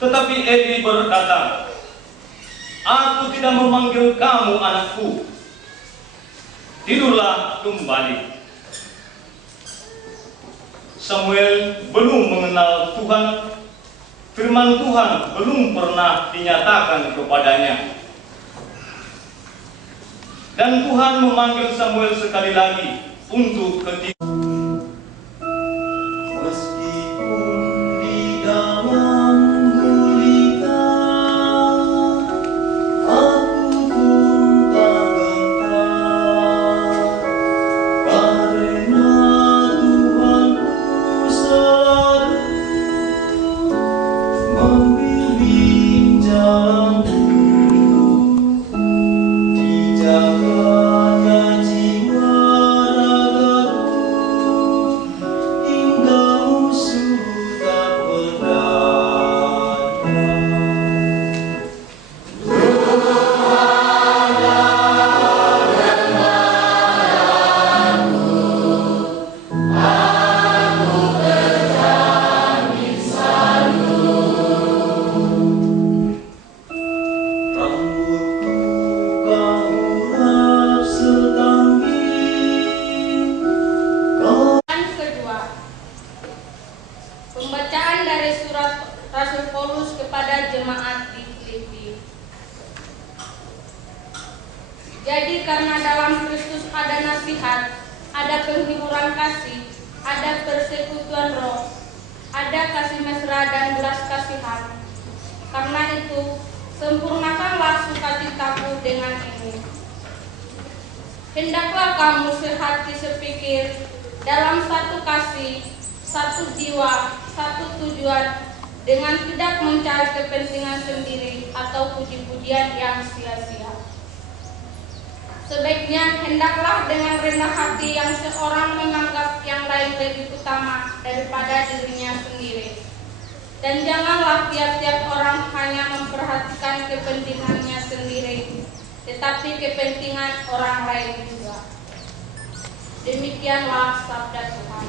Tetapi Eli berkata, "Aku tidak memanggil kamu anakku. Tidurlah kembali." Samuel belum mengenal Tuhan. Firman Tuhan belum pernah dinyatakan kepadanya. Dan Tuhan memanggil Samuel sekali lagi untuk ketiga. Pembacaan dari surat Rasul Paulus kepada jemaat di Filipi. Jadi karena dalam Kristus ada nasihat, ada penghiburan kasih, ada persekutuan roh, ada kasih mesra dan belas kasihan. Karena itu, sempurnakanlah sukacitaku dengan ini. Hendaklah kamu sehati sepikir dalam satu kasih, satu jiwa, satu tujuan, dengan tidak mencari kepentingan sendiri atau puji-pujian yang sia-sia. Sebaiknya hendaklah dengan rendah hati yang seorang menganggap yang lain lebih utama daripada dirinya sendiri. Dan janganlah tiap-tiap orang hanya memperhatikan kepentingannya sendiri, tetapi kepentingan orang lain juga. Demikianlah sabda Tuhan.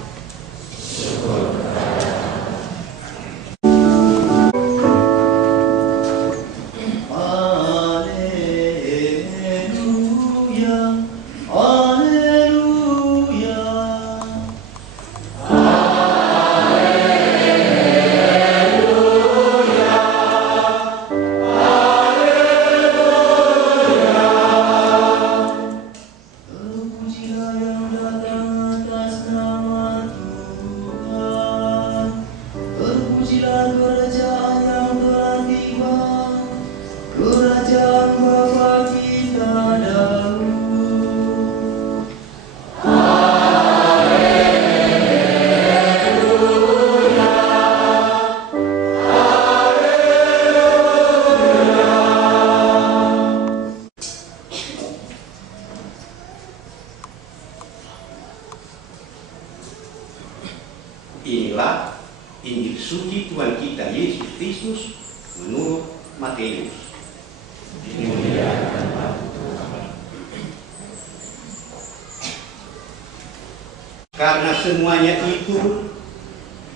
Inilah Injil suci Tuhan kita Yesus Kristus menurut Matius. Karena semuanya itu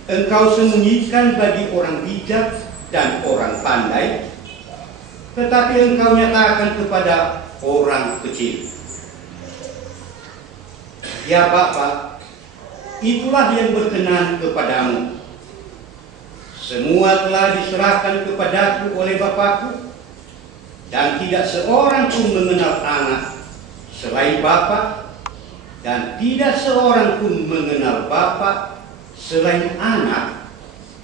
engkau sembunyikan bagi orang bijak dan orang pandai, tetapi engkau nyatakan kepada orang kecil. Ya Bapa, itulah yang berkenan kepadamu. Semua telah diserahkan kepadaku oleh Bapakku, dan tidak seorang pun mengenal anak selain Bapa, dan tidak seorang pun mengenal Bapa selain anak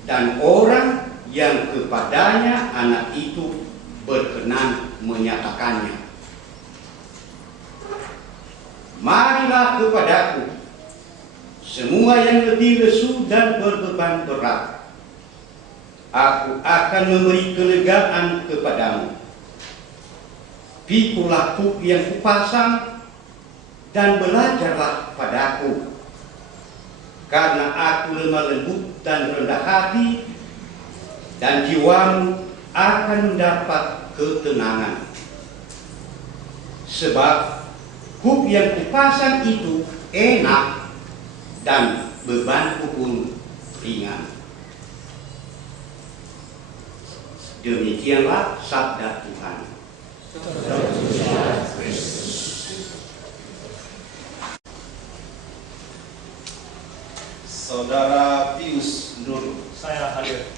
dan orang yang kepadanya anak itu berkenan menyatakannya. Marilah kepadaku, semua yang letih lesu dan berbeban berat, aku akan memberi kelegaan kepadamu. Pikulah kuk yang kupasang dan belajarlah padaku, karena aku lemah lembut dan rendah hati, dan jiwamu akan mendapat ketenangan. Sebab kuk yang kupasang itu enak dan bebanku pun ringan. Demikianlah sabda Tuhan. Saudara Pius Nur. Saya hadir.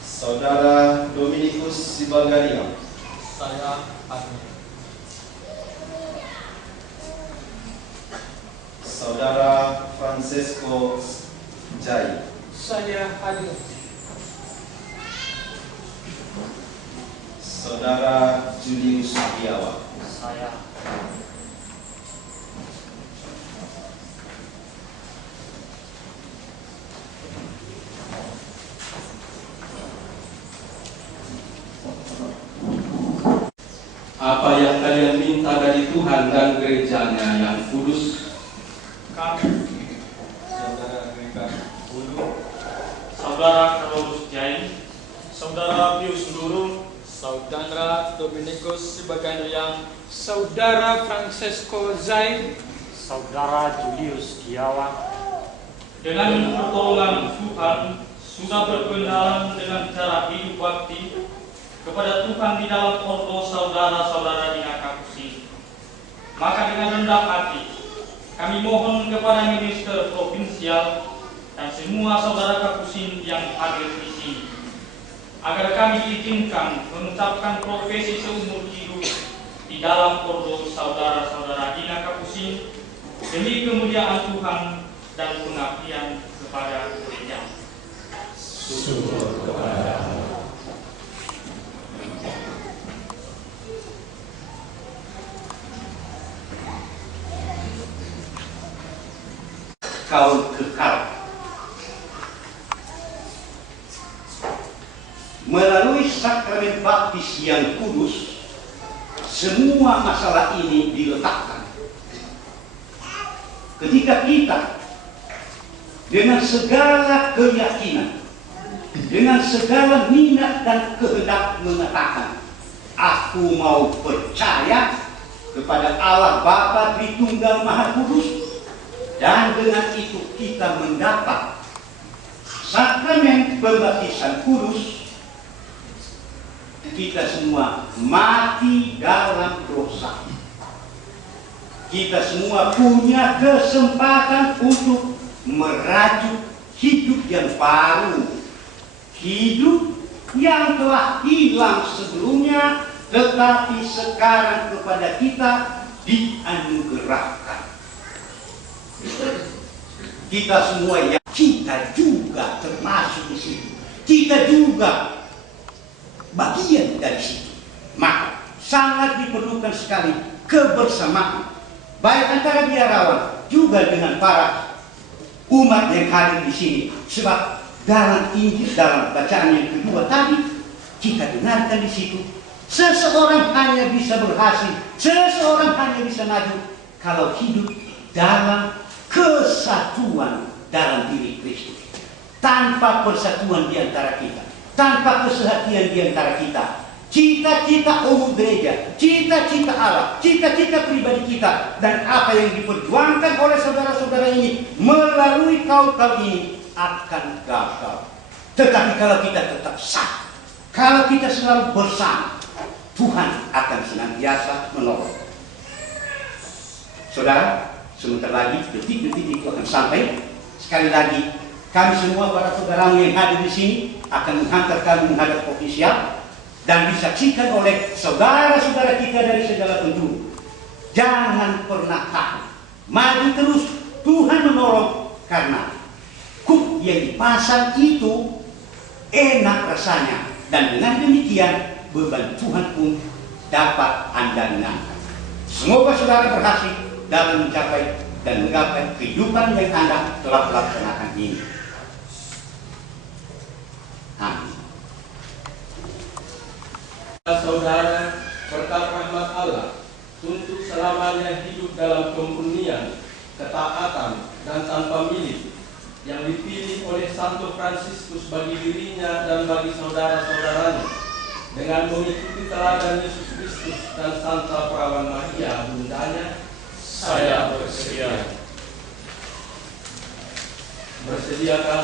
Saudara Dominikus Sibagaria. Saya hadir. Saudara Francesco Jai. Saya hadir. Saudara Julius Setiawan. Saya apa yang kalian minta dari Tuhan dan gerejanya yang kudus. kami, Saudara Gregor Ulu, Saudara Carolus Jai, Saudara Pius Nduru, Saudara Dominikus Sibagandriang, Saudara Francesco Zai, Saudara Julius Setiawan, dengan pertolongan Tuhan sudah berkenalan dengan cara hidup bakti kepada Tuhan di dalam ordo saudara-saudara di Nakakusi. Maka dengan rendah hati kami mohon kepada minister provinsial dan semua saudara Kapusin yang hadir di sini agar kami diizinkan mengucapkan profesi seumur hidup di dalam ordo saudara-saudara di Nakakusin demi kemuliaan Tuhan dan pengabdian kepada gereja. Syukur kepada Allah. Kaul kekal. Melalui sakramen baptis yang kudus, semua masalah ini diletakkan. Ketika kita dengan segala keyakinan, dengan segala minat dan kehendak mengatakan, aku mau percaya kepada Allah Bapa Tritunggal Maha Kudus, dan dengan itu kita mendapat sakramen pembaptisan kudus, kita semua mati dalam dosa. Kita semua punya kesempatan untuk merajut hidup yang baru, hidup yang telah hilang sebelumnya, tetapi sekarang kepada kita dianugerahkan. Kita semua yang kita juga termasuk di situ. Kita juga bagian dari situ. Maka sangat diperlukan sekali kebersamaan, baik antara biarawan juga dengan para umat yang hadir di sini. Sebab dalam Injil, dalam bacaan yang kedua tadi, kita dengarkan di situ, seseorang hanya bisa berhasil, seseorang hanya bisa maju kalau hidup dalam kesatuan dalam diri Kristus. Tanpa persatuan di antara kita, tanpa kesehatian di antara kita, cita-cita umum gereja, cita-cita Allah, cita-cita pribadi kita, dan apa yang diperjuangkan oleh saudara-saudara ini melalui kaul-kaul ini akan gagal. Tetapi kalau kita tetap satu, kalau kita selalu bersama, Tuhan akan senantiasa menolong. Saudara, sebentar lagi detik-detik itu akan sampai. Sekali lagi, kami semua para saudara yang hadir di sini akan menghantar kami menghadap ofisial dan disaksikan oleh saudara-saudara kita dari segala penjuru. Jangan pernah takut, maju terus, Tuhan menolong, karena kuk yang dipasang itu enak rasanya, dan dengan demikian beban Tuhan pun dapat Anda ringankan. Semoga saudara berhasil dalam mencapai dan menggapai kehidupan yang Anda telah laksanakan ini. Amin. Saudara, berkat rahmat Allah untuk selamanya hidup dalam kemurnian, ketaatan, dan tanpa milik yang dipilih oleh Santo Fransiskus bagi dirinya dan bagi saudara-saudaranya dengan mengikuti teladan Yesus Kristus dan Santa Perawan Maria bundanya. Saya bersedia. Bersediakah